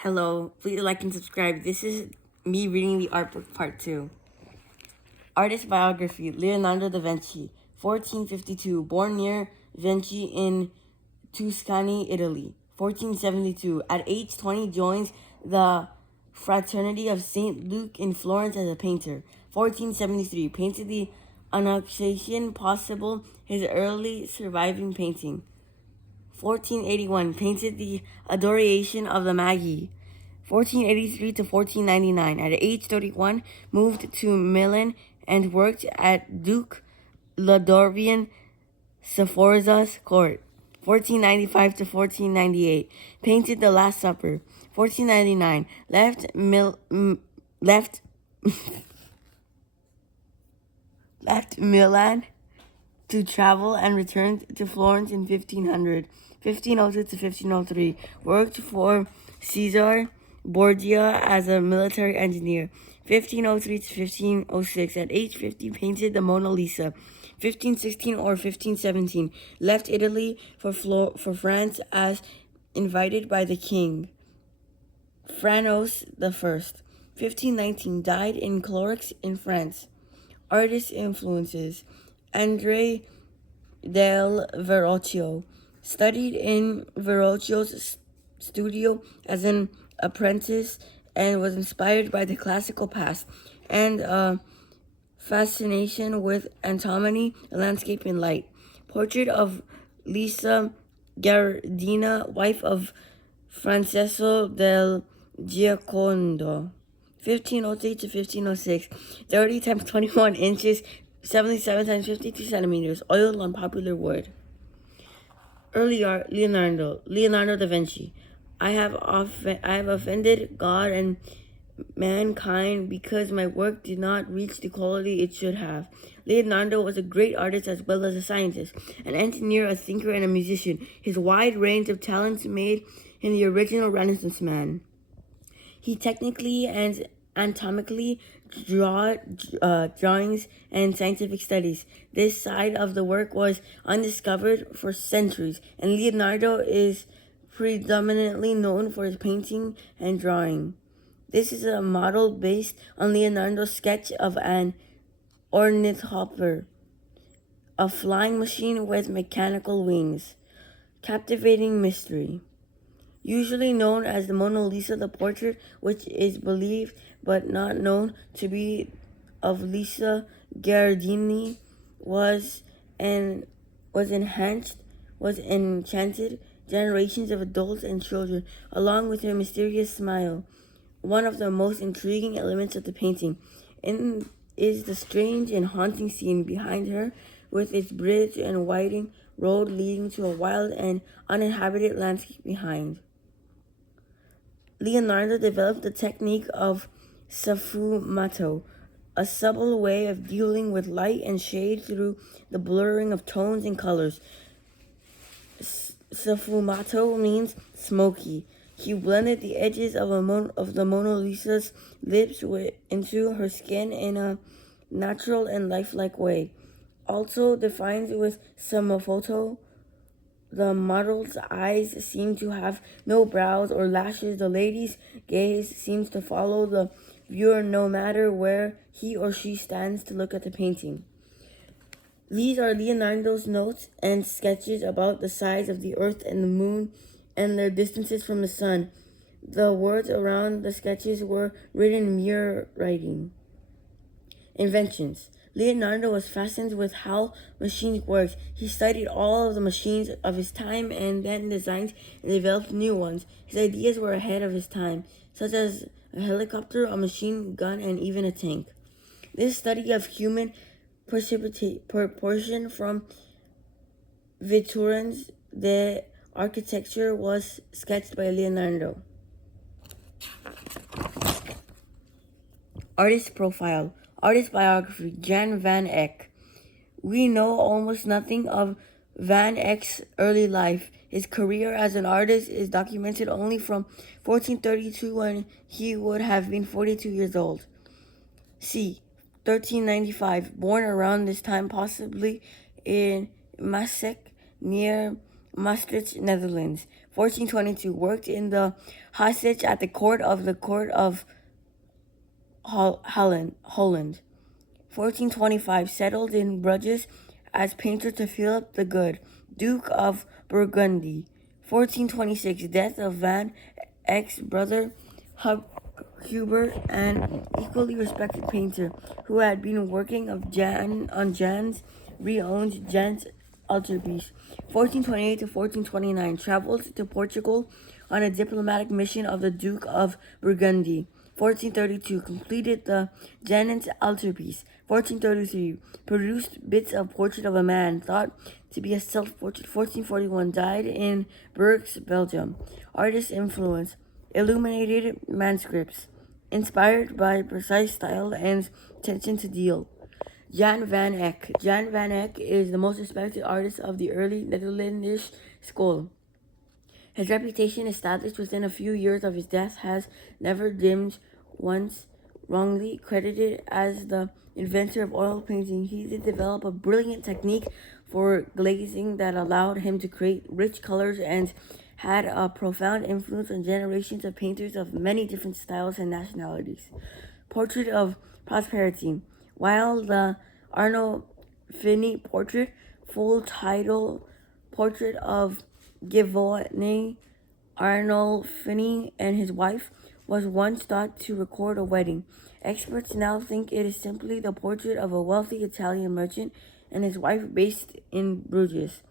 Hello, please like and subscribe. This is me reading the art book part 2. Artist biography: Leonardo da Vinci, 1452, born near Vinci in Tuscany, Italy. 1472, at age 20 joins the Fraternity of St. Luke in Florence as a painter. 1473, painted the Annunciation Possible, his early surviving painting. 1481, painted the Adoration of the Magi. 1483 to 1499. At age 31, moved to Milan and worked at Duke Ladovian Sforza's court. 1495 to 1498. Painted the Last Supper. 1499. Left Milan to travel and returned to Florence in 1500. 1502 to 1503. Worked for Caesar Borgia as a military engineer. 1503 to 1506. At age 50, painted the Mona Lisa. 1516 or 1517. Left Italy for France as invited by the king, Francois I. 1519. Died in Clorix in France. Artist influences: Andrea del Verrocchio. Studied in Verrocchio's studio as an apprentice and was inspired by the classical past and a fascination with anatomy, landscape, and light. Portrait of Lisa Gardina, wife of Francesco del Giocondo. 1503 to 1506. 30 times 21 inches, 77 times 52 centimeters, oiled on popular wood. Early art: Leonardo da Vinci. I have offended God and mankind because my work did not reach the quality it should have. Leonardo was a great artist as well as a scientist, an engineer, a thinker, and a musician. His wide range of talents made him the original Renaissance man. He technically and anatomically drawings and scientific studies. This side of the work was undiscovered for centuries, and Leonardo is predominantly known for his painting and drawing. This is a model based on Leonardo's sketch of an ornithopter, a flying machine with mechanical wings. Captivating mystery. Usually known as the Mona Lisa, the portrait, which is believed but not known to be of Lisa Gardini, was enchanted generations of adults and children, along with her mysterious smile. One of the most intriguing elements of the painting is the strange and haunting scene behind her, with its bridge and winding road leading to a wild and uninhabited landscape behind. Leonardo developed the technique of sfumato, a subtle way of dealing with light and shade through the blurring of tones and colors. Sfumato means smoky. He blended the edges of the Mona Lisa's lips into her skin in a natural and lifelike way. Also defined with sfumato, the model's eyes seem to have no brows or lashes. The lady's gaze seems to follow the viewer no matter where he or she stands to look at the painting. These are Leonardo's notes and sketches about the size of the earth and the moon and their distances from the sun. The words around the sketches were written in mirror writing. Inventions. Leonardo was fascinated with how machines worked. He studied all of the machines of his time and then designed and developed new ones. His ideas were ahead of his time, such as a helicopter, a machine gun, and even a tank. This study of human proportion from Vitruvius, the architecture, was sketched by Leonardo. Artist profile. Artist biography: Jan van Eyck. We know almost nothing of Van Eyck's early life. His career as an artist is documented only from 1432, when he would have been 42 years old. C. 1395. Born around this time, possibly in Masek, near Maastricht, Netherlands. 1422, worked in the hostage at the court of Holland. 1425, settled in Bruges as painter to Philip the Good, Duke of Burgundy. 1426, death of Van Eyck's brother Hubert, an equally respected painter who had been working on Jan's re-owned Jan's altarpiece. 1428 to 1429, traveled to Portugal on a diplomatic mission of the Duke of Burgundy. 1432, completed the Jan's altarpiece. 1433, produced bits of portrait of a man thought to be a self-portrait. 1441, died in Berks, Belgium. Artist influence, illuminated manuscripts, inspired by precise style and attention to detail. Jan van Eyck. Jan van Eyck is the most respected artist of the early Netherlandish school. His reputation, established within a few years of his death, has never dimmed. Once wrongly credited as the inventor of oil painting, he did develop a brilliant technique for glazing that allowed him to create rich colors and had a profound influence on generations of painters of many different styles and nationalities. Portrait of Prosperity. While the Arnolfini portrait, full title Portrait of Giovanni Arnolfini and his wife, was once thought to record a wedding, experts now think it is simply the portrait of a wealthy Italian merchant and his wife based in Bruges.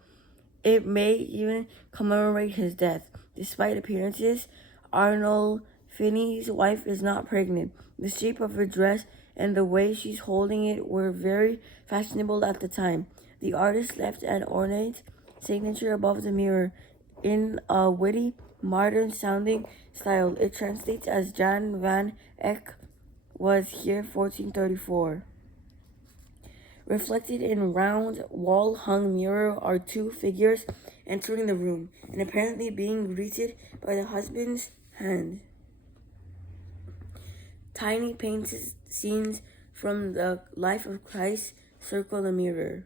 It may even commemorate his death. Despite appearances, Arnolfini's wife is not pregnant. The shape of her dress and the way she's holding it were very fashionable at the time. The artist left an ornate signature above the mirror in a witty, modern-sounding style. It translates as Jan van Eyck was here 1434. Reflected in round, wall-hung mirror are two figures entering the room and apparently being greeted by the husband's hand. Tiny painted scenes from the life of Christ circle the mirror.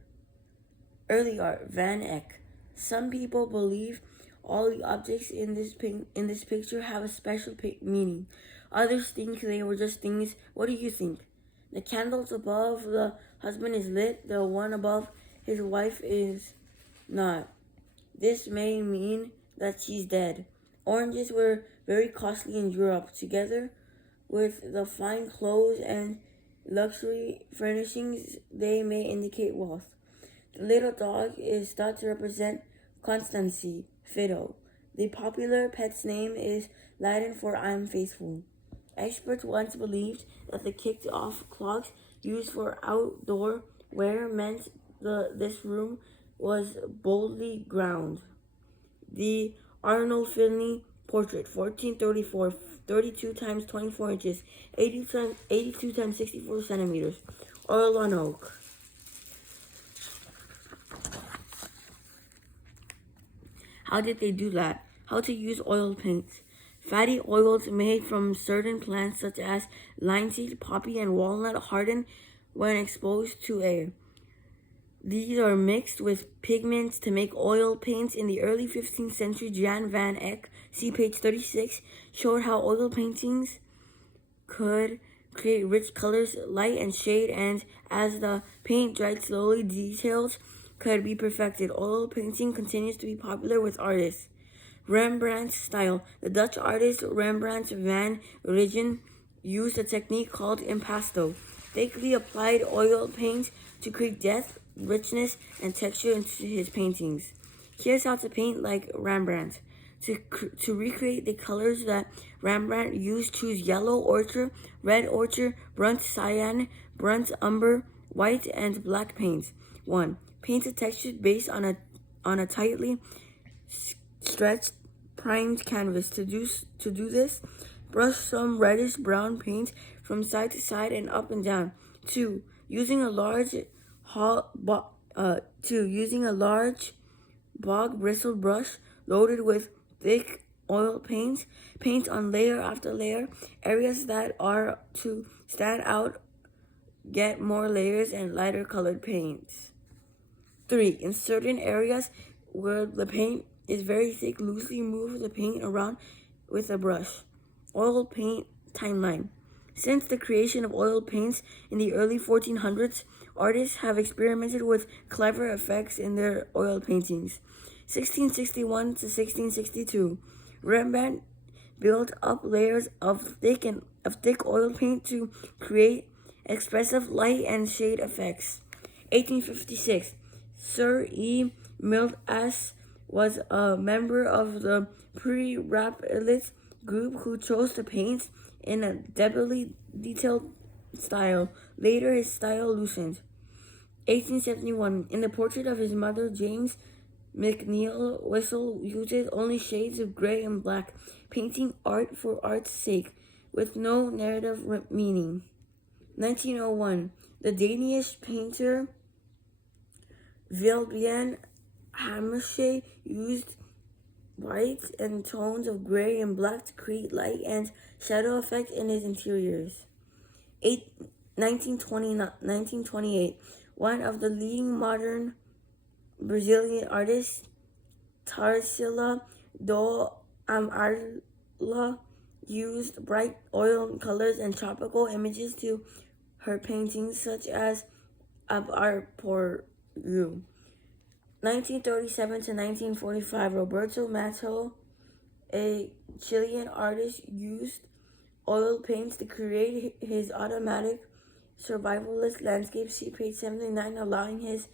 Early art, Van Eyck. Some people believe all the objects in this picture have a special meaning. Others think they were just things. What do you think? The candles above the husband is lit. The one above his wife is not. This may mean that she's dead. Oranges were very costly in Europe. Together with the fine clothes and luxury furnishings, they may indicate wealth. The little dog is thought to represent constancy, Fido. The popular pet's name is Latin for I'm faithful. Experts once believed that the kicked-off clocks used for outdoor wear meant this room was boldly ground. The Arnolfini portrait, 1434, 32 times 24 inches, 82 times 64 centimeters, oil on oak. How did they do that? How to use oil paints. Fatty oils made from certain plants such as linseed, poppy, and walnut harden when exposed to air. These are mixed with pigments to make oil paints. In the early 15th century, Jan van Eyck, see page 36, showed how oil paintings could create rich colors, light and shade, and as the paint dried slowly, details could be perfected. Oil painting continues to be popular with artists. Rembrandt's style. The Dutch artist Rembrandt van Rijn used a technique called impasto, thickly applied oil paint to create depth, richness, and texture into his paintings. Here's how to paint like Rembrandt. To recreate the colors that Rembrandt used, choose yellow ochre, red ochre, burnt cyan, burnt umber, white, and black paints. 1. Paint a textured base on a tightly stretched primed canvas. To do this, brush some reddish brown paint from side to side and up and down. 2. Using a large bog bristled brush loaded with thick oil paint, paint on layer after layer. Areas that are to stand out get more layers and lighter colored paints. 3. In certain areas, where the paint is very thick, loosely move the paint around with a brush. Oil paint timeline. Since the creation of oil paints in the early 1400s, artists have experimented with clever effects in their oil paintings. 1661 to 1662, Rembrandt built up layers of thick oil paint to create expressive light and shade effects. 1856, Sir E. Millas was a member of the Pre-Raphaelite group who chose to paint in a deeply detailed style. Later, his style loosened. 1871, in the portrait of his mother, James McNeill Whistler uses only shades of gray and black, painting art for art's sake, with no narrative meaning. 1901, the Danish painter Vilbjørn Hammershøi used whites and tones of gray and black to create light and shadow effect in his interiors. 1928, one of the leading modern Brazilian artists, Tarsila do Amaral, used bright oil colors and tropical images to her paintings, such as Abarporu. 1937 to 1945, Roberto Mato, a Chilean artist, used oil paints to create his automatic survivalist landscapes. See page 79, allowing his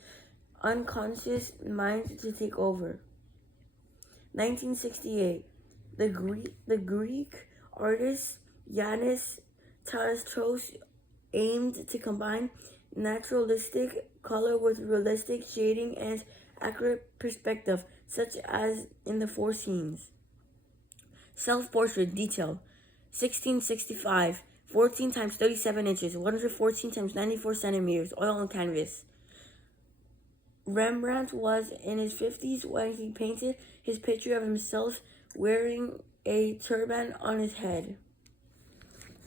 unconscious mind to take over. 1968, the Greek artist Yanis Tarastros aimed to combine naturalistic color with realistic shading and accurate perspective, such as in the four scenes. Self-portrait detail. 1665, 14 times 37 inches, 114 times 94 centimeters, oil on canvas. Rembrandt was in his 50s when he painted his picture of himself wearing a turban on his head.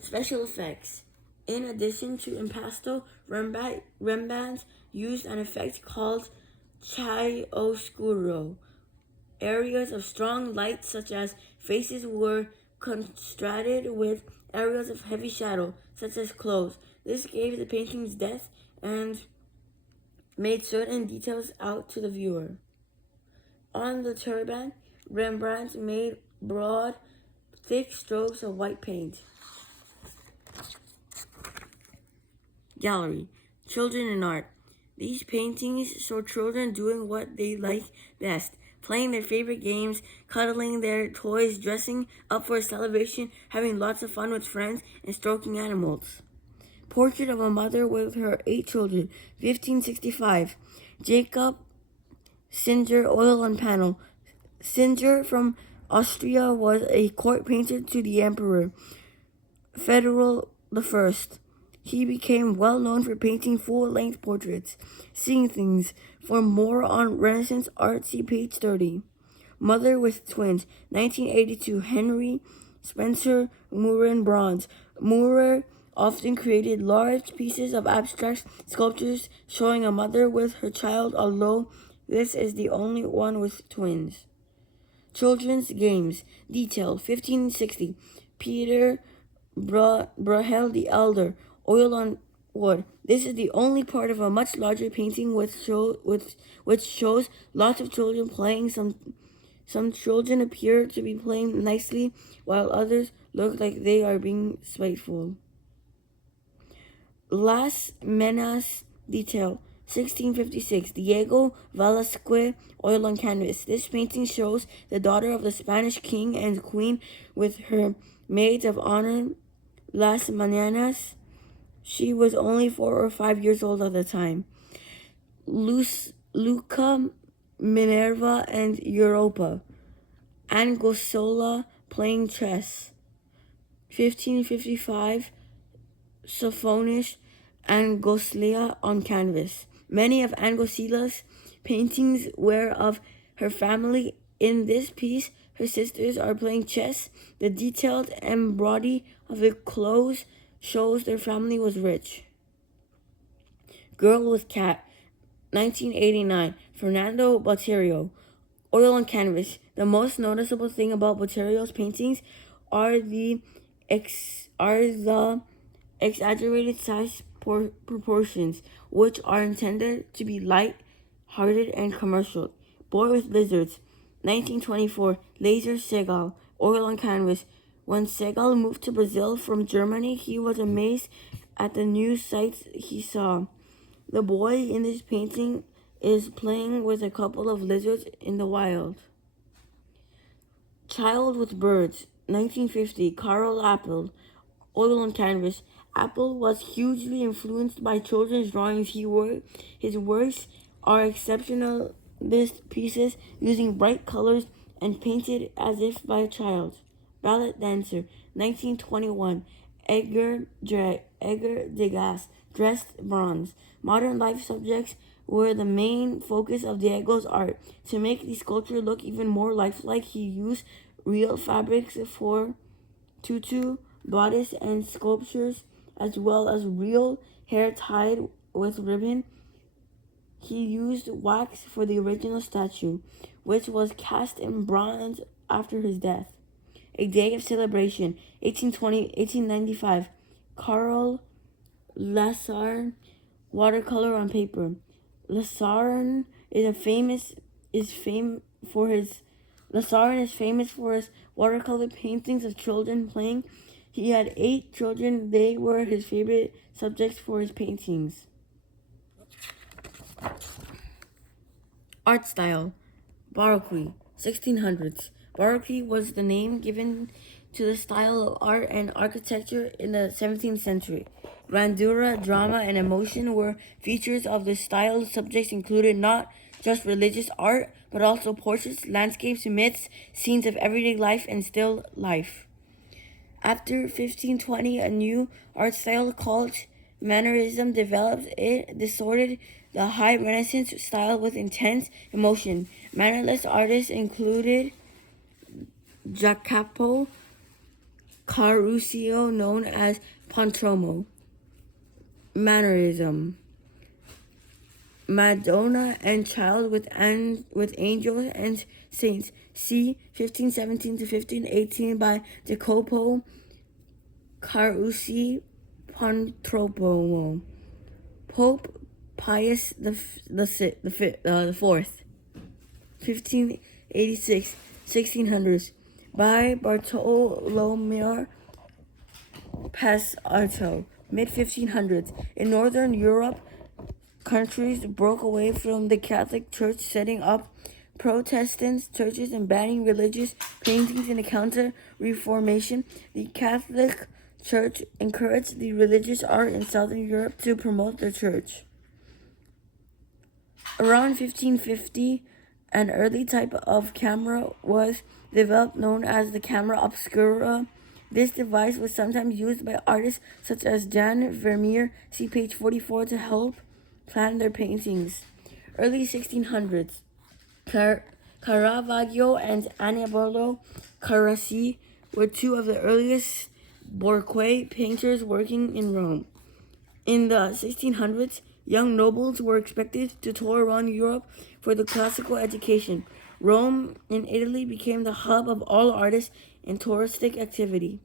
Special effects. In addition to impasto, Rembrandt used an effect called chiaroscuro. Areas of strong light, such as faces, were contrasted with areas of heavy shadow, such as clothes. This gave the painting's depth and made certain details out to the viewer. On the turban, Rembrandt made broad, thick strokes of white paint. Gallery. Children in art. These paintings show children doing what they like best, playing their favorite games, cuddling their toys, dressing up for a celebration, having lots of fun with friends, and stroking animals. Portrait of a mother with her 8 children, 1565. Jacob Singer, oil on panel. Singer from Austria was a court painter to the Emperor Federal I. He became well known for painting full-length portraits. Seeing Things. For more on Renaissance art, see page 30. Mother with Twins, 1982. Henry Spencer Murray, bronze. Murray often created large pieces of abstract sculptures showing a mother with her child, although this is the only one with twins. Children's games. Detail. 1560. Peter Bruegel the Elder, oil on wood. This is the only part of a much larger painting which shows lots of children playing. Some children appear to be playing nicely, while others look like they are being spiteful. Las Menas detail. 1656, Diego Velázquez, oil on canvas. This painting shows the daughter of the Spanish king and queen with her maids of honor, Las Mañanas. She was only 4 or 5 years old at the time. Luca, Minerva, and Europa. Anguissola playing chess. 1555, Sophonish Anguilla on canvas. Many of Anguilla's paintings were of her family. In this piece, her sisters are playing chess. The detailed embroidery of the clothes shows their family was rich. Girl with Cat, 1989, Fernando Botero, Oil on canvas. The most noticeable thing about Botterio's paintings are the exaggerated size proportions, which are intended to be light-hearted and commercial. Boy with Lizards, 1924, Laser Segal, oil on canvas. When Segal moved to Brazil from Germany, he was amazed at the new sights he saw. The boy in this painting is playing with a couple of lizards in the wild. Child with Birds, 1950, Karl Appel, oil on canvas. Appel was hugely influenced by children's drawings. His works are exceptionalist pieces using bright colors and painted as if by a child. Ballet Dancer, 1921, Edgar Degas, dressed bronze. Modern life subjects were the main focus of Diego's art. To make the sculpture look even more lifelike, he used real fabrics for tutu, bodice, and sculptures, as well as real hair tied with ribbon. He used wax for the original statue, which was cast in bronze after his death. A Day of Celebration, 1895, Carl Lasarne, watercolor on paper. Lasarne is famous for his watercolor paintings of children playing. He had 8 children. They were his favorite subjects for his paintings. Art style, Baroque, 1600s. Baroque was the name given to the style of art and architecture in the 17th century. Grandeur, drama, and emotion were features of this style. Subjects included not just religious art, but also portraits, landscapes, myths, scenes of everyday life, and still life. After 1520, a new art style called Mannerism developed. It distorted the high Renaissance style with intense emotion. Mannerless artists included Jacopo Caruso, known as Pontromo. Mannerism. Madonna and Child with Angels and Saints. C. 1517 to 1518 by Jacopo Caruso Pontromo. Pope Pius the Fourth, 1586, 1600s, by Bartolomeo Passarto, mid-1500s. In Northern Europe, countries broke away from the Catholic Church, setting up Protestant churches and banning religious paintings in the Counter-Reformation. The Catholic Church encouraged the religious art in Southern Europe to promote the church. Around 1550, an early type of camera was developed known as the camera obscura. This device was sometimes used by artists such as Jan Vermeer, see page 44, to help plan their paintings. Early 1600s, Caravaggio and Annibale Carracci were 2 of the earliest Baroque painters working in Rome. In the 1600s, young nobles were expected to tour around Europe for the classical education. Rome in Italy became the hub of all artists and touristic activity.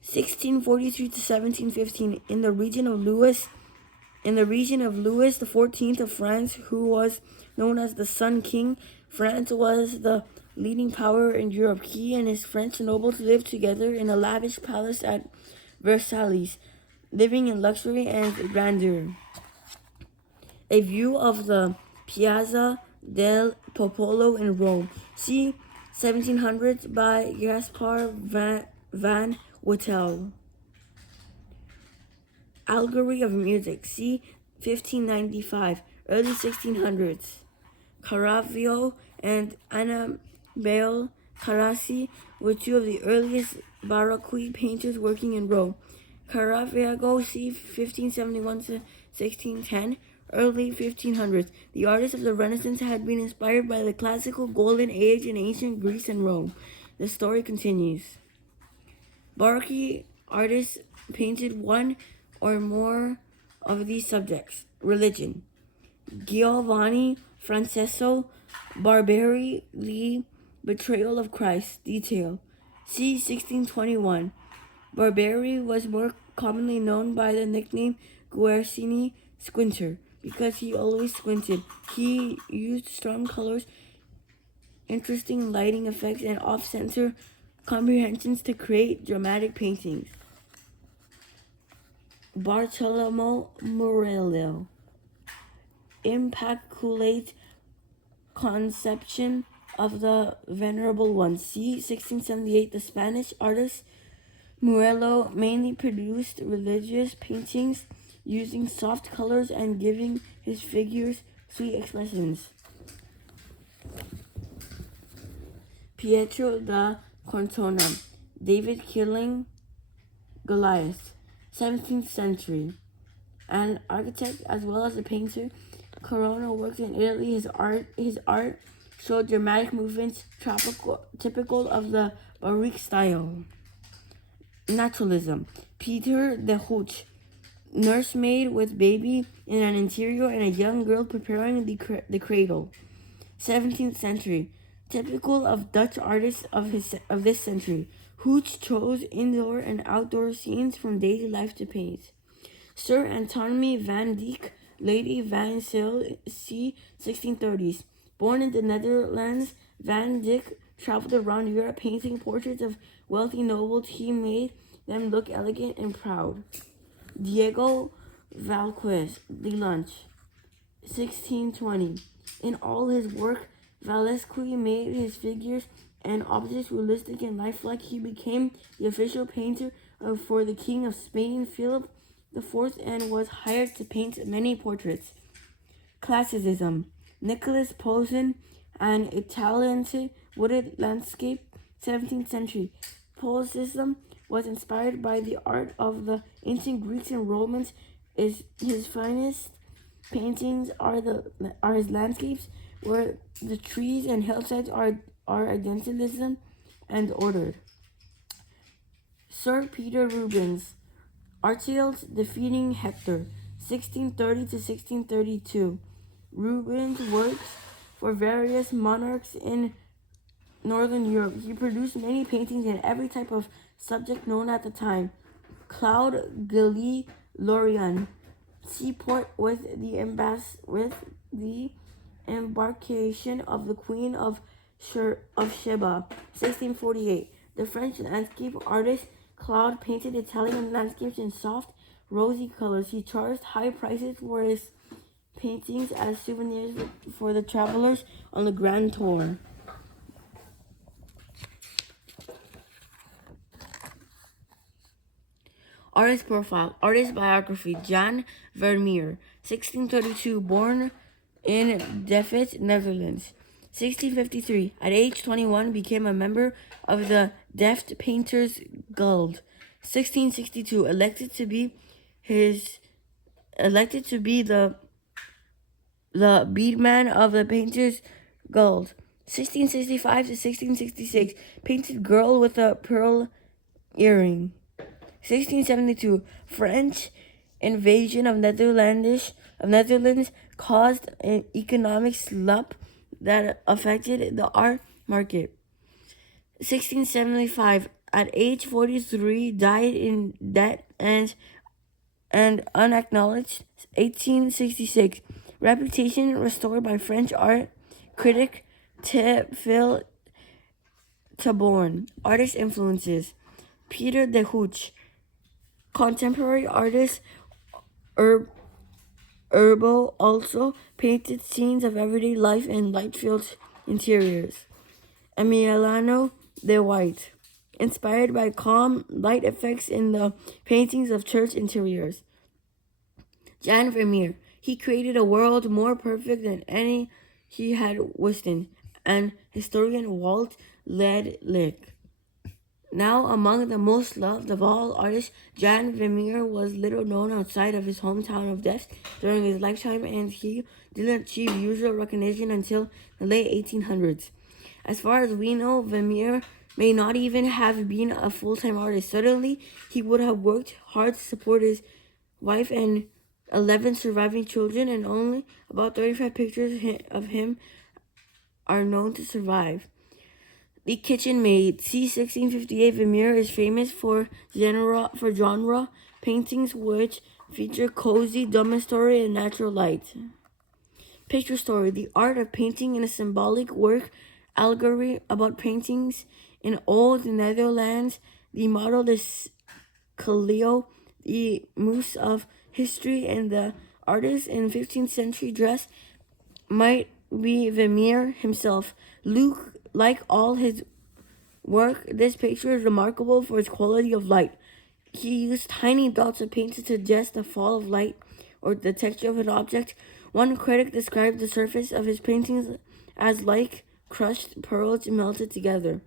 1643 to 1715, in the region of Louis XIV of France, who was known as the Sun King. France was the leading power in Europe. He and his French nobles lived together in a lavish palace at Versailles, living in luxury and grandeur. A view of the Piazza del Popolo in Rome. See 1700s by Gaspar van Wattel. Allegory of music. See 1595. Early 1600s. Caravaggio and Annibale Carracci were 2 of the earliest Baroque painters working in Rome. Caravaggio, c. 1571 to 1610. Early 1500s. The artists of the Renaissance had been inspired by the classical golden age in ancient Greece and Rome. The story continues. Baroque artists painted one or more of these subjects. Religion. Giovanni Francesco Barberi, The Betrayal of Christ. Detail. C. 1621. Barberi was more commonly known by the nickname Guercini Squinter because he always squinted. He used strong colors, interesting lighting effects, and off-center comprehensions to create dramatic paintings. Bartolomeo Murillo. Immaculate Conception of the Venerable One. C. 1678. The Spanish artist Murillo mainly produced religious paintings using soft colors and giving his figures sweet expressions. Pietro da Cortona. David killing Goliath. 17th century. An architect as well as a painter, Corona worked in Italy. His art showed dramatic movements typical of the Baroque style. Naturalism. Peter de Hooch, nursemaid with baby in an interior and a young girl preparing the cradle. 17th century. Typical of Dutch artists of this century. Hooch chose indoor and outdoor scenes from daily life to paint. Sir Antonie van Dyck, Lady Van Zyl, c. 1630s. Born in the Netherlands, Van Dyck traveled around Europe painting portraits of wealthy nobles. He made them look elegant and proud. Diego Velázquez de Lunch, 1620. In all his work, Velázquez made his figures and objects realistic and lifelike. He became the official painter for the King of Spain, Philip IV, and was hired to paint many portraits. Classicism. Nicholas Poussin, an Italian wooded landscape, 17th century. Poussin was inspired by the art of the ancient Greeks and Romans. His finest paintings are his landscapes, where the trees and hillsides are identical and ordered. Sir Peter Rubens, Achilles defeating Hector, 1630 to 1632. Rubens works for various monarchs in Northern Europe. He produced many paintings in every type of subject known at the time. Claude Gilly Lorient, seaport with the embarkation of the Queen of Sheba, 1648. The French landscape artist Claude painted Italian landscapes in soft, rosy colors. He charged high prices for his paintings as souvenirs for the travelers on the Grand Tour. Artist profile. Artist biography. Jan Vermeer, 1632, born in Delft, Netherlands. 1653, at age 21, became a member of the Delft Painters Guild. 1662, elected to be the beadman of the Painters Guild. 1665 to 1666, painted girl with a pearl earring. 1672, French invasion of Netherlands caused an economic slump that affected the art market. 1675, at age 43, died in debt and unacknowledged. 1866, reputation restored by French art critic Théophile Taborn. Artist influences. Peter de Hooch. Contemporary artist Urbo also painted scenes of everyday life and light-filled interiors. Emiliano de White, inspired by calm light effects in the paintings of church interiors. Jan Vermeer, he created a world more perfect than any he had witnessed. And historian Walt Ledlick. Now among the most loved of all artists, Jan Vermeer was little known outside of his hometown of Delft during his lifetime, and he didn't achieve usual recognition until the late 1800s. As far as we know, Vermeer may not even have been a full-time artist. Certainly, he would have worked hard to support his wife and 11 surviving children, and only about 35 pictures of him are known to survive. The Kitchen Maid. C. 1658 Vermeer is famous for genre paintings which feature cozy, domestic, and natural light. Picture story. The art of painting in a symbolic work allegory about paintings in old Netherlands. The model is Cleo, the muse of history, and the artist in 15th century dress might be Vermeer himself. Like all his work, this picture is remarkable for its quality of light. He used tiny dots of paint to suggest the fall of light or the texture of an object. One critic described the surface of his paintings as like crushed pearls melted together.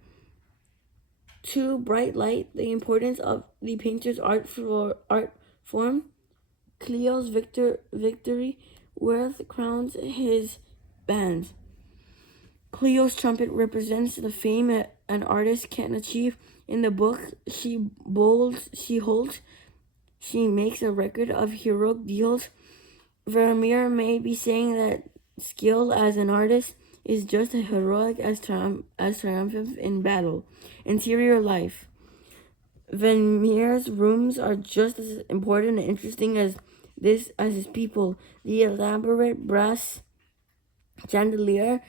2. Bright light. The importance of the painter's art form. Cleo's victory worth crowns his band. Cleo's trumpet represents the fame an artist can achieve. In the book she holds, she makes a record of heroic deeds. Vermeer may be saying that skill as an artist is just as heroic as triumphant in battle. Interior life. Vermeer's rooms are just as important and interesting as his people. The elaborate brass chandelier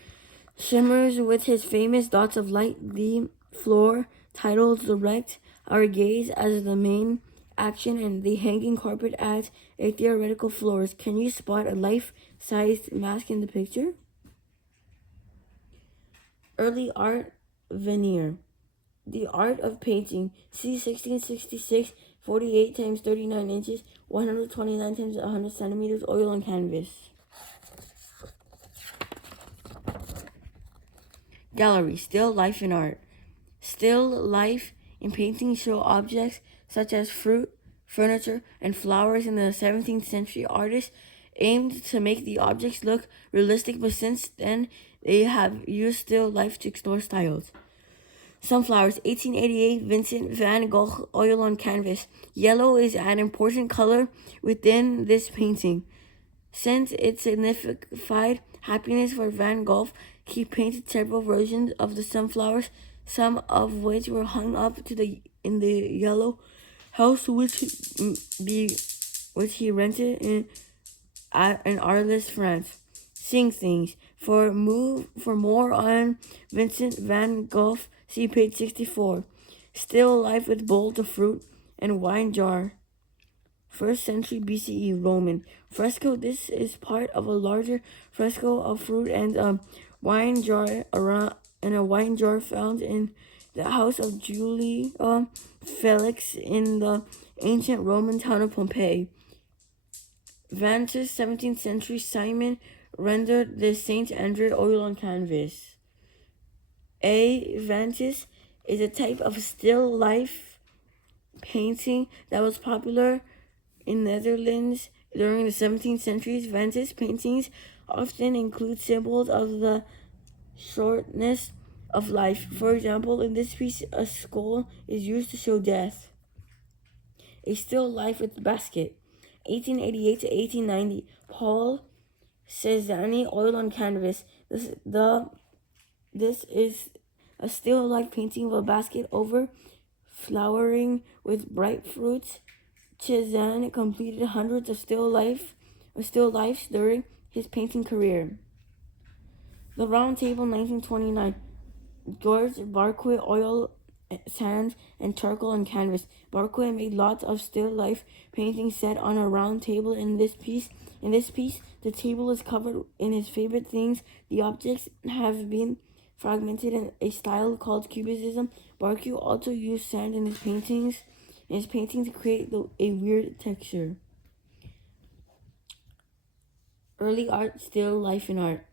shimmers with his famous dots of light. The floor tiles direct our gaze as the main action, and the hanging carpet adds a theoretical floors. Can you spot a life-sized mask in the picture? Early art. Veneer. The art of painting. C. 1666, 48 times 39 inches, 129 times 100 centimeters, oil on canvas. Gallery. Still life in art. Still life in painting show objects such as fruit, furniture, and flowers. In the 17th century, artists aimed to make the objects look realistic, but since then they have used still life to explore styles. Sunflowers. 1888 Vincent van Gogh, oil on canvas. Yellow is an important color within this painting. Since it signified happiness for Van Gogh, he painted several versions of the sunflowers, some of which were hung up in the yellow house which he rented in Arles, France. Seeing things. For more on Vincent van Gogh, see page 64. Still life with bowls of fruit and wine jar. 1st century BCE Roman. Fresco. This is part of a larger fresco of fruit and a wine jar found in the house of Julia Felix in the ancient Roman town of Pompeii. Vantis. 17th century Simon rendered the Saint Andrew, oil on canvas. A. Vantis is a type of still life painting that was popular in Netherlands during the 17th century. Vantis paintings often include symbols of the shortness of life. For example, in this piece, a skull is used to show death. A still life with basket. 1888 to 1890, Paul Cézanne, oil on canvas. This is a still life painting of a basket overflowering with bright fruits. Cézanne completed hundreds of still lifes during his painting career. The Round Table, 1929. George Barquet, oil, sand, and charcoal on canvas. Barquet made lots of still life paintings set on a round table. In this piece, the table is covered in his favorite things. The objects have been fragmented in a style called Cubism. Barquet also used sand in his paintings to create a weird texture. Early art. Still life in art.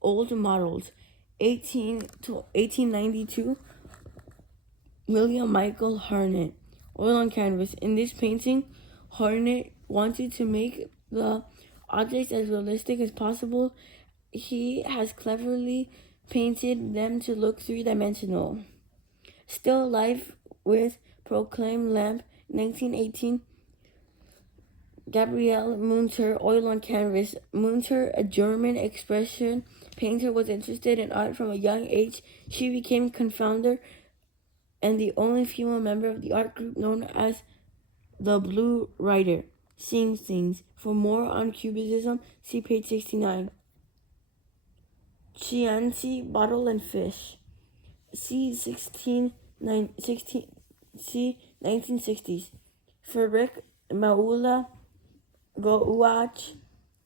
Old models. 1892. William Michael Harnett, oil on canvas. In this painting, Harnett wanted to make the objects as realistic as possible. He has cleverly painted them to look three-dimensional. Still life with proclaimed lamp, 1918. Gabriele Munter, oil on canvas. Munter, a German expression painter, was interested in art from a young age. She became co-founder and the only female member of the art group known as the Blue Rider. Seeing Things. For more on Cubism, see page 69. Chianti, Bottle and Fish. C. 1960s. Fabric, Maula, gouache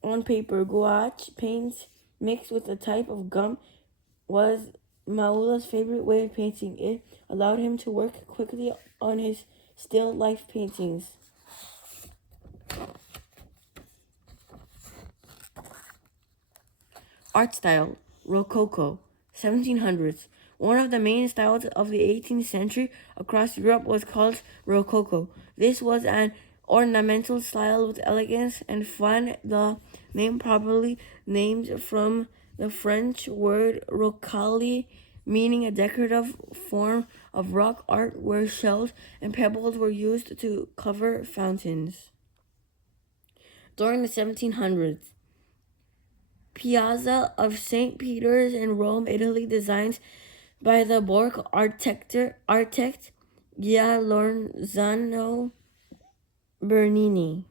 on paper. Gouache paints mixed with a type of gum was Maula's favorite way of painting. It allowed him to work quickly on his still life paintings. Art style, Rococo, 1700s. One of the main styles of the 18th century across Europe was called Rococo. This was an ornamental style with elegance and fun. The name probably named from the French word rocaille, meaning a decorative form of rock art where shells and pebbles were used to cover fountains. During the 1700s, Piazza of St. Peter's in Rome, Italy, designs by the Baroque architect Gianlorenzo Bernini.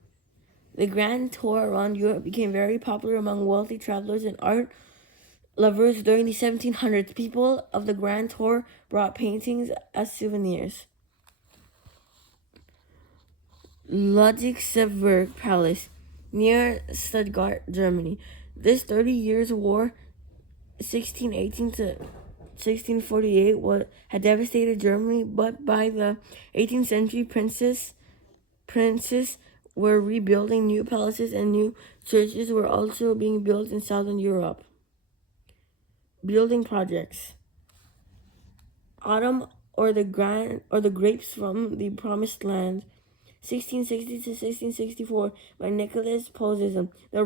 The Grand Tour around Europe became very popular among wealthy travelers and art lovers during the 1700s. People of the Grand Tour brought paintings as souvenirs. Ludwigsburg Palace, near Stuttgart, Germany. This 30 Years' War, 1618 to 1648, had devastated Germany, but by the 18th century, princes were rebuilding new palaces and new churches were also being built in Southern Europe. Building projects. Autumn or the Grapes from the Promised Land, 1660 to 1664, by Nicholas Poussin. The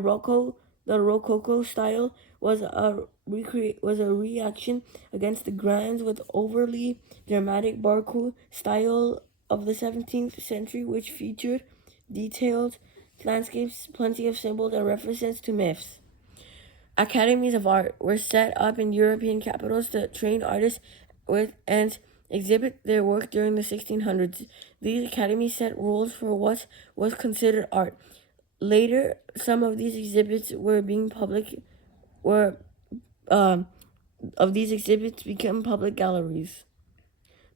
Rococo style was a reaction against the grand with overly dramatic Baroque style of the 17th century, which featured detailed landscapes, plenty of symbols, and references to myths. Academies of art were set up in European capitals to train artists with and exhibit their work during the 1600s. These academies set rules for what was considered art. Later, some of these exhibits became public galleries.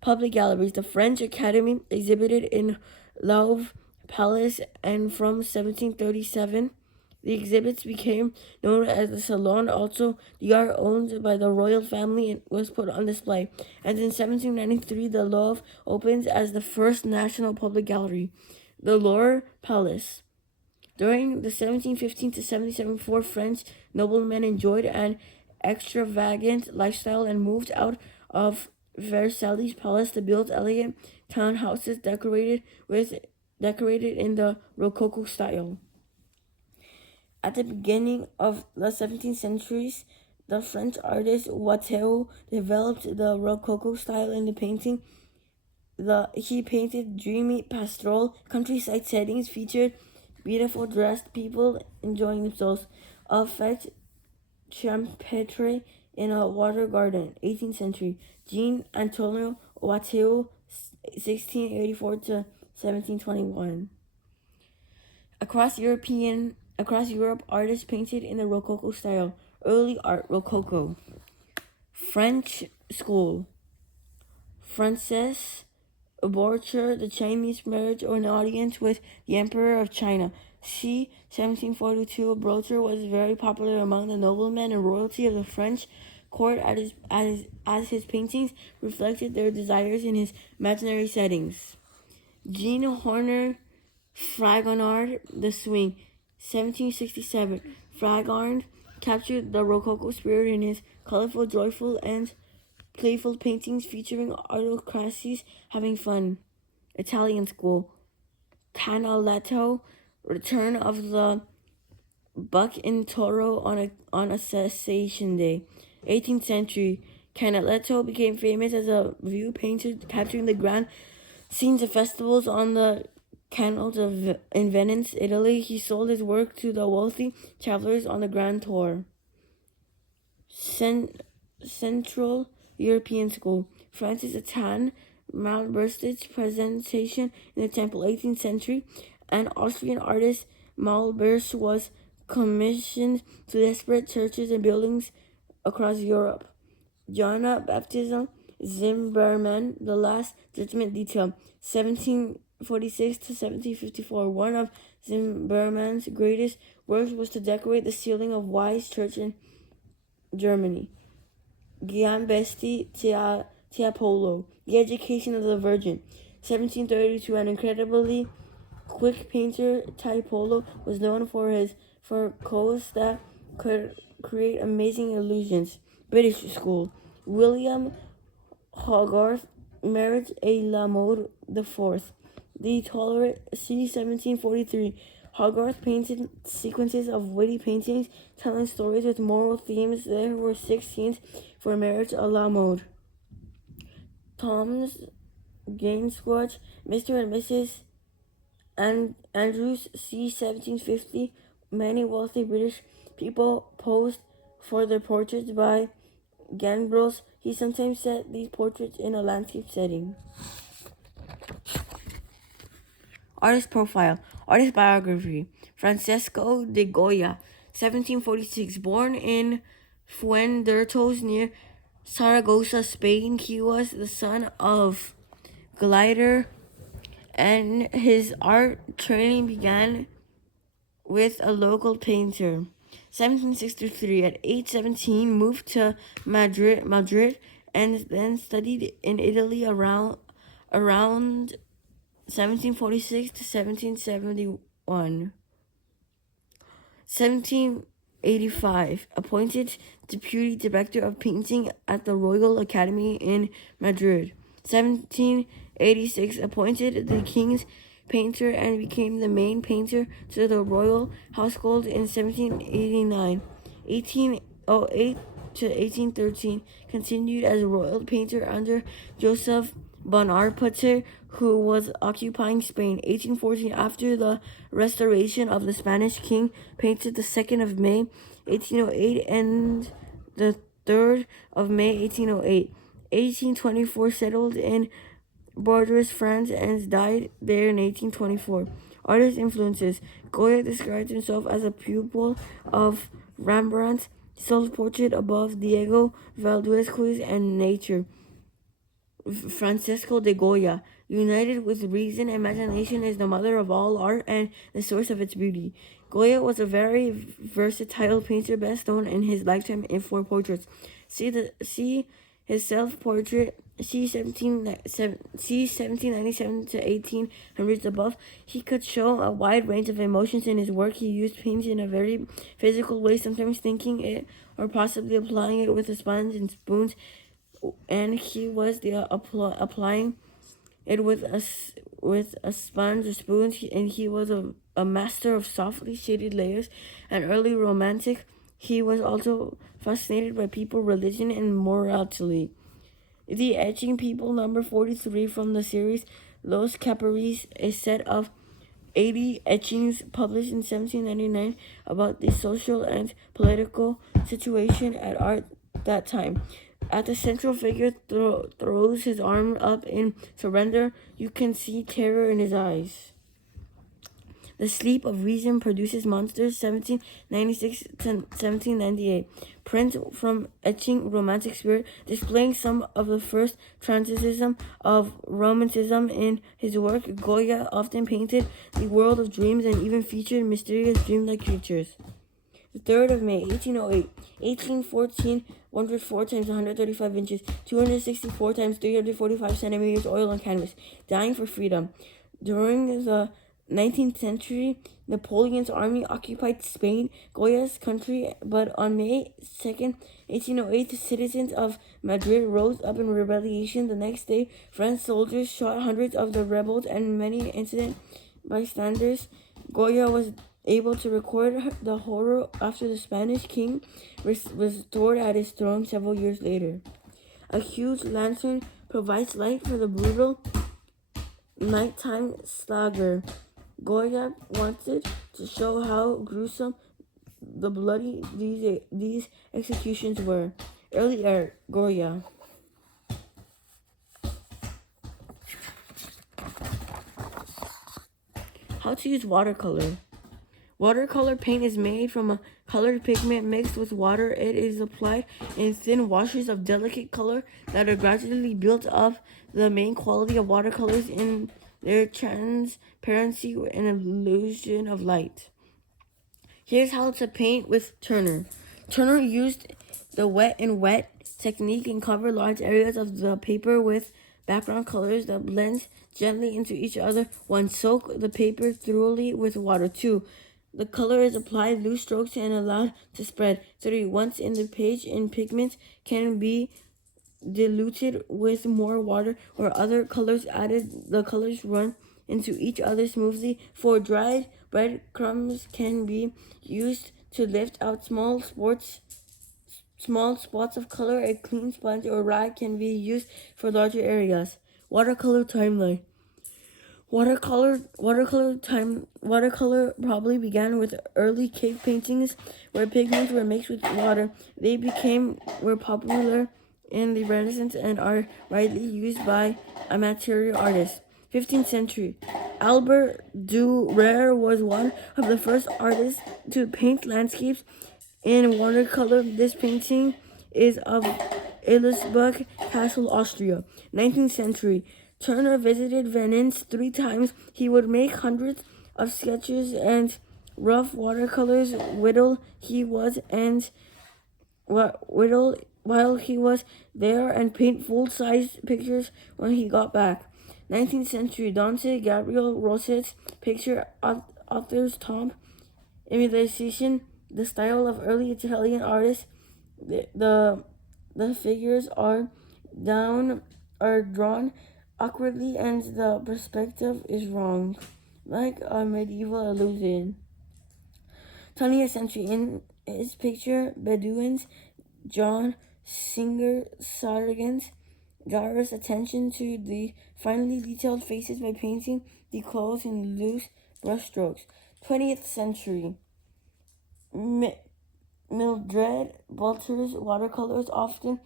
The French Academy exhibited in Louvre Palace, and from 1737, the exhibits became known as the Salon. Also, the art owned by the royal family was put on display. And in 1793, the Louvre opens as the first national public gallery. The Louvre Palace. During the 1715 to 1774, French noblemen enjoyed an extravagant lifestyle and moved out of Versailles Palace to build elegant townhouses decorated in the Rococo style. At the beginning of the 17th century, the French artist Watteau developed the Rococo style in the painting. He painted dreamy pastoral countryside settings, featured beautiful dressed people enjoying themselves. A fete champetre in a water garden, 18th century. Jean Antonio Watteau, 1684 to 1721. Across Europe, artists painted in the Rococo style. Early art, Rococo. French school. Frances Boucher, The Chinese Marriage or an Audience with the Emperor of China. C. 1742. Boucher was very popular among the noblemen and royalty of the French court as his paintings reflected their desires in his imaginary settings. Jean Horner Fragonard, The Swing, 1767. Fragonard captured the Rococo spirit in his colorful, joyful, and playful paintings featuring aristocracies having fun. Italian school. Canaletto, Return of the Buck in Toro on a Cessation Day. 18th century. Canaletto became famous as a view painter capturing the grand scenes of festivals on the canals in Venice, Italy. He sold his work to the wealthy travelers on the Grand Tour. Central European School. Francis Tan Malberst's presentation in the temple, 18th century. An Austrian artist, Malberst was commissioned to desperate churches and buildings across Europe. Johanna Baptism Zimmermann, The Last Judgment Detail, 1746 to 1754. One of Zimmermann's greatest works was to decorate the ceiling of Wise Church in Germany. Giambattista Tiepolo, The Education of the Virgin, 1732. An incredibly quick painter, Tiepolo was known for colors that could create amazing illusions. British School. William Hogarth, Marriage à la Mode IV. The Tolerant, c. 1743. Hogarth painted sequences of witty paintings telling stories with moral themes. There were 6 scenes for Marriage à la Mode. Tom's Gainsborough, Mr. and Mrs. Andrews, c. 1750. Many wealthy British people posed for their portraits by Gainsborough. He sometimes set these portraits in a landscape setting. Artist profile. Artist biography. Francesco de Goya, 1746. Born in Fuendertos near Saragossa, Spain, he was the son of glider, and his art training began with a local painter. 1763. At age 17, moved to Madrid, and then studied in Italy around 1746 to 1771. 1785. Appointed deputy director of painting at the Royal Academy in Madrid. 1786. Appointed the king's painter and became the main painter to the royal household in 1789. 1808 to 1813. Continued as a royal painter under Joseph Bonaparte, who was occupying Spain. 1814. After the restoration of the Spanish king, painted the 2nd of May 1808 and the 3rd of May 1808. 1824. Settled in Bordeaux, France, and died there in 1824. Artist influences. Goya described himself as a pupil of Rembrandt, self-portrait above Diego Velázquez, and nature. Francesco de Goya, united with reason, imagination is the mother of all art and the source of its beauty. Goya was a very versatile painter, best known in his lifetime in 4 portraits. See his self-portrait, c. 1797 to 1800s above. He could show a wide range of emotions in his work. He used paint in a very physical way, sometimes thinking it or possibly applying it with a sponge and spoons, and he was applying it with a sponge or spoons, and he was a master of softly shaded layers. An early romantic, he was also fascinated by people, religion, and morality. The Etching People, number 43 from the series Los Caparis, a set of 80 etchings published in 1799 about the social and political situation at art that time. At the central figure throws his arm up in surrender. You can see terror in his eyes. The Sleep of Reason Produces Monsters, 1796 to 1798. Print from Etching Romantic Spirit, displaying some of the first transitism of Romanticism in his work. Goya often painted the world of dreams and even featured mysterious dreamlike creatures. The 3rd of May, 1808. 1814, 104 times 135 inches, 264 times 345 centimeters oil on canvas. Dying for Freedom. During the 19th century, Napoleon's army occupied Spain, Goya's country, but on May 2nd, 1808, the citizens of Madrid rose up in rebellion. The next day, French soldiers shot hundreds of the rebels and many innocent bystanders. Goya was able to record the horror after the Spanish king restored at his throne several years later. A huge lantern provides light for the brutal Nighttime Slagger. Goya wanted to show how gruesome the bloody these executions were. Earlier, Goya. How to use watercolor. Watercolor paint is made from a colored pigment mixed with water. It is applied in thin washes of delicate color that are gradually built up. The main quality of watercolors in their transparency and illusion of light. Here's how to paint with Turner. Turner used the wet and wet technique and covered large areas of the paper with background colors that blend gently into each other. 1. Soak the paper thoroughly with water. 2. The color is applied loose strokes and allowed to spread. 3. Once in the page and pigment can be diluted with more water or other colors added. The colors run into each other smoothly. 4. Dried breadcrumbs can be used to lift out small spots of color. A clean sponge or rag can be used for larger areas. Watercolor timeline. Watercolor probably began with early cave paintings where pigments were mixed with water. They were popular in the Renaissance and are widely used by amateur artists. 15th century. Albert Dürer was one of the first artists to paint landscapes in watercolor. This painting is of Elisburg Castle, Austria. 19th century. Turner visited Venice 3 times. He would make hundreds of sketches and rough watercolors while he was there and paint full-size pictures when he got back. 19th century. Dante Gabriel Rossetti's picture author's tomb imitation the style of early Italian artists. The figures are drawn awkwardly and the perspective is wrong, like a medieval illusion. 20th century. In his picture Bedouins, John Singer Sargent draws attention to the finely detailed faces by painting the clothes in loose brushstrokes. 20th century. Mildred Bolter's watercolors often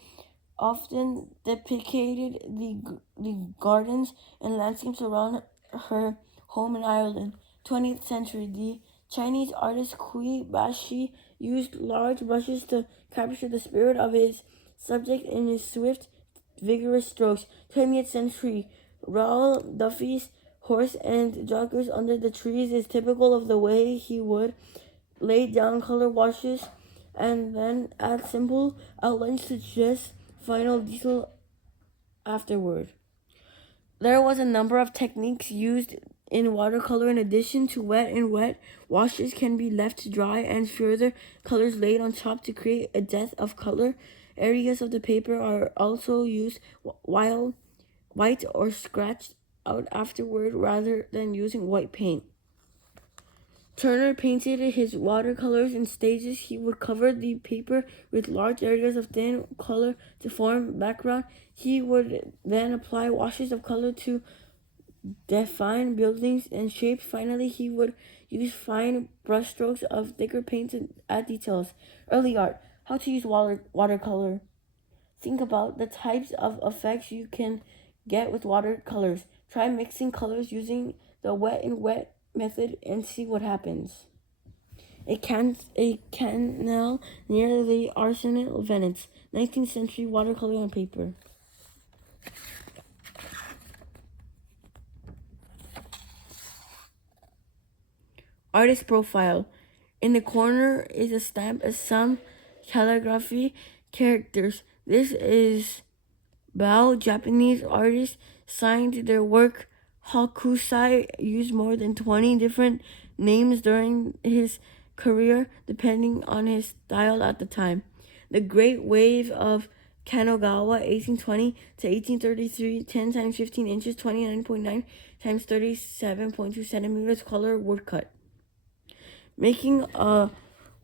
depicted the gardens and landscapes around her home in Ireland. 20th century. The Chinese artist Cui Bashi used large brushes to capture the spirit of his subject in his swift, vigorous strokes. 20th century. Raoul Duffy's horse and joggers under the trees is typical of the way he would lay down color washes and then add simple outlines to just final detail afterward. There was a number of techniques used in watercolor. In addition to wet and wet, washes can be left to dry and further colors laid on top to create a depth of color. Areas of the paper are also used while white or scratched out afterward rather than using white paint. Turner painted his watercolors in stages. He would cover the paper with large areas of thin color to form background. He would then apply washes of color to define buildings and shapes. Finally, he would use fine brushstrokes of thicker paint to add details. Early art. How to use watercolor. Think about the types of effects you can get with watercolors. Try mixing colors using the wet and wet method and see what happens. A canal near the Arsenal, Venice. 19th century watercolor on paper. Artist profile. In the corner is a stamp of some calligraphy characters. This is Bao, Japanese artist, signed their work. Hokusai used more than 20 different names during his career, depending on his style at the time. The Great Wave of Kanagawa, 1820 to 1833, 10 times 15 inches, 29.9 times 37.2 centimeters, color woodcut. Making a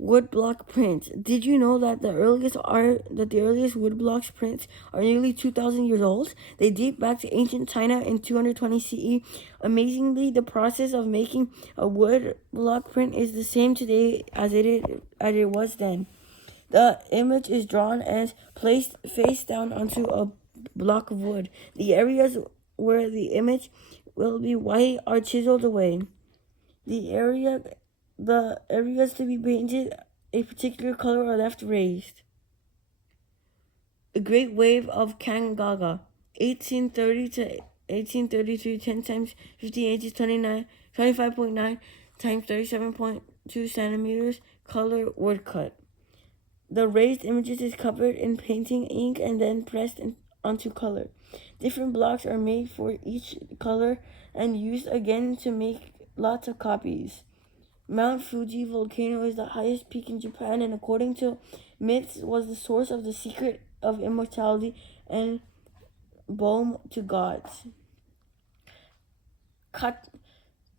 Woodblock prints. Did you know that the earliest woodblock prints are nearly 2,000 years old? They date back to ancient China in 220 CE. Amazingly, the process of making a woodblock print is the same today as it was then. The image is drawn and placed face down onto a block of wood. The areas where the image will be white are chiseled away. The areas to be painted a particular color are left raised. The Great Wave of Kangaga, 1830 to 1833, 10 times 15 inches, 25.9 times 37.2 centimeters, color woodcut. The raised images is covered in painting ink and then pressed onto color. Different blocks are made for each color and used again to make lots of copies. Mount Fuji volcano is the highest peak in Japan, and according to myths was the source of the secret of immortality and boon to gods.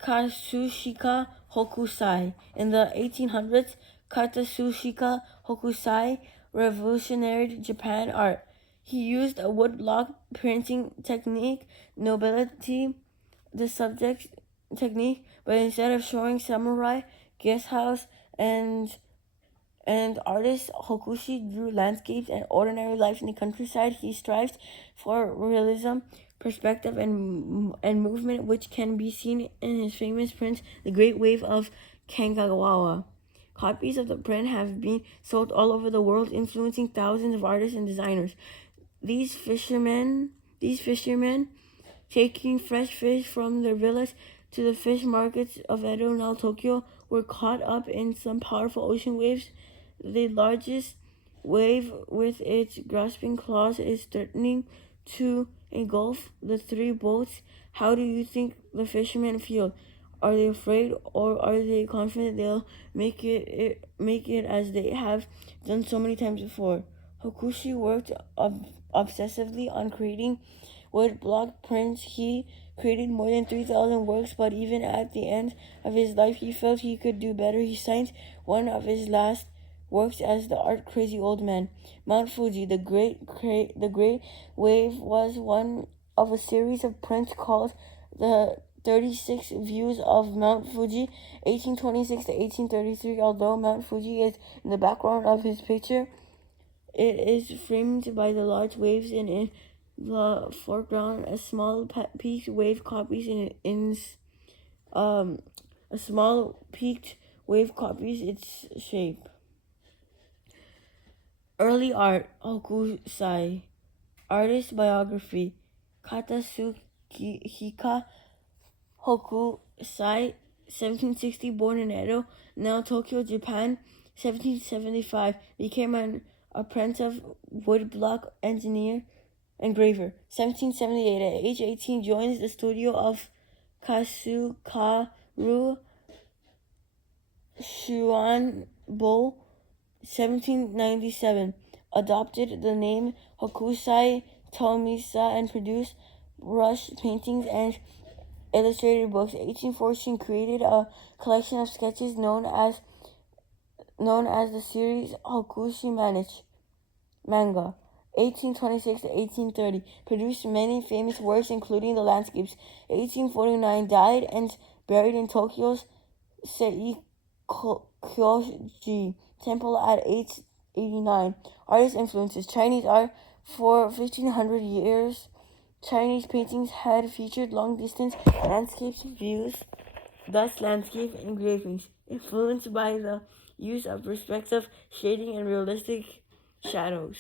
Katsushika Hokusai. In the 1800s, Katsushika Hokusai revolutionized Japan art. He used a woodblock printing technique, nobility, the subject technique, but instead of showing samurai, guest house, and artist Hokushi drew landscapes and ordinary life in the countryside. He strived for realism, perspective, and movement, which can be seen in his famous print, The Great Wave of Kanagawa. Copies of the print have been sold all over the world, influencing thousands of artists and designers. These fishermen taking fresh fish from their villas to the fish markets of Edo, now Tokyo, were caught up in some powerful ocean waves. The largest wave, with its grasping claws, is threatening to engulf the three boats. How do you think the fishermen feel? Are they afraid, or are they confident they'll make it as they have done so many times before? Hokushi worked obsessively on creating woodblock prints. He created more than 3,000 works, but even at the end of his life, he felt he could do better. He signed one of his last works as the art crazy old man. Mount Fuji, the Great Wave, was one of a series of prints called the 36 Views of Mount Fuji, 1826 to 1833. Although Mount Fuji is in the background of his picture, it is framed by the large waves, and in the foreground, a small peaked wave copies its shape. Early art, Hokusai. Artist biography, Katsuhika Hokusai, 1760, born in Edo, now Tokyo, Japan, 1775, became an apprentice woodblock engraver. 1778, at age 18, joins the studio of Kasukaru Shuanbo. 1797, adopted the name Hokusai Tomisa and produced brush paintings and illustrated books. 1814, created a collection of sketches known as the series Hokushi manga. 1826 to 1830, produced many famous works, including the landscapes. 1849, died and buried in Tokyo's Seikyoji Temple at age 89. Artist influences. Chinese art. For 1,500 years, Chinese paintings had featured long-distance landscapes views, thus landscape engravings, influenced by the use of perspective, shading, and realistic shadows.